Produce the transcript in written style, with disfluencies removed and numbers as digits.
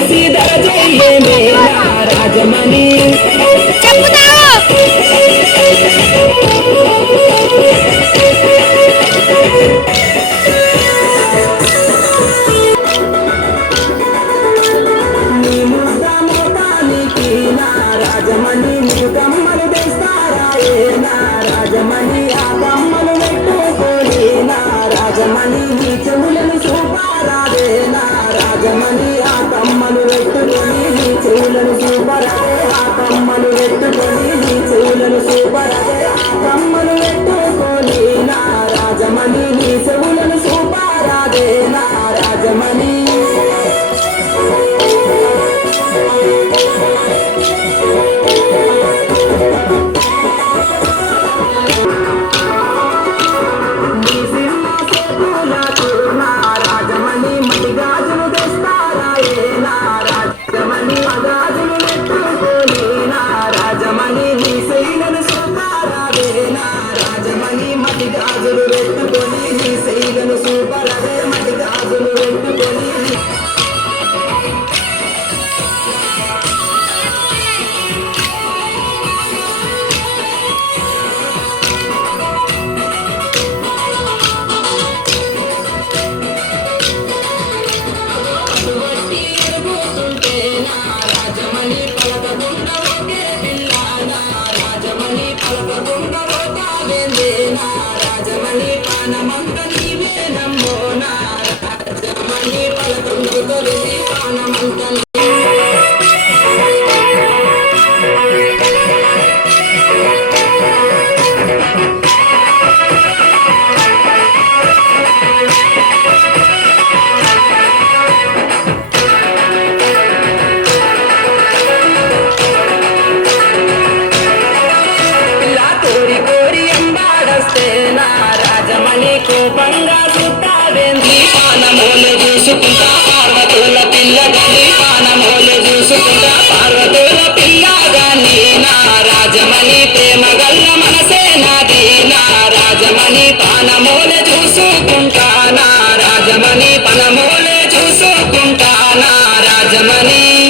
చూసి దరజయ్యేమే నా రాజమణి రాజమణి నీ కమ్మలు తెస్తారాయే నా రాజమణి ఆ కమ్మలు పెట్టుకొని నా రాజమణి నీ చెవులను చూపారాదే నా రాజమణి ఆ కమ్మలు పెట్టుకొని నీ చెవులను చూపరాదే ఆ కమ్మలు పెట్టుకొని నీ చెవులను చూపరాదే ఆ కమ్మలు పెట్టుకొని నా రాజమణి నీ చెవులను చూపారాదే నా రాజమణి గాజులు పెట్టుకొని నీ సైగను సూపరదే మటి గాజులు పెట్టుకొని రాజమణి పలకకుండా ఒకే పిల్ల నా రాజమణి పలకకుండా రోతావేందే నా రాజమణి పానమంత నీవే నమ్మో నా రాజమణి పలకకుండా తొలిసి పానమంత రాజమణి కోపంగా చుట్టావేంది పానమూలు చూసుకుంటా పార్వతుల పిల్లగాని పానమూలు చూసుకుంటా పార్వతుల పిల్లగాని నా రాజమణి ప్రేమ గల్ల మనసే నాది నా రాజమణి పానమూలు చూసుకుంటా నా రాజమణి పనమూలు చూసుకుంటా నా రాజమణి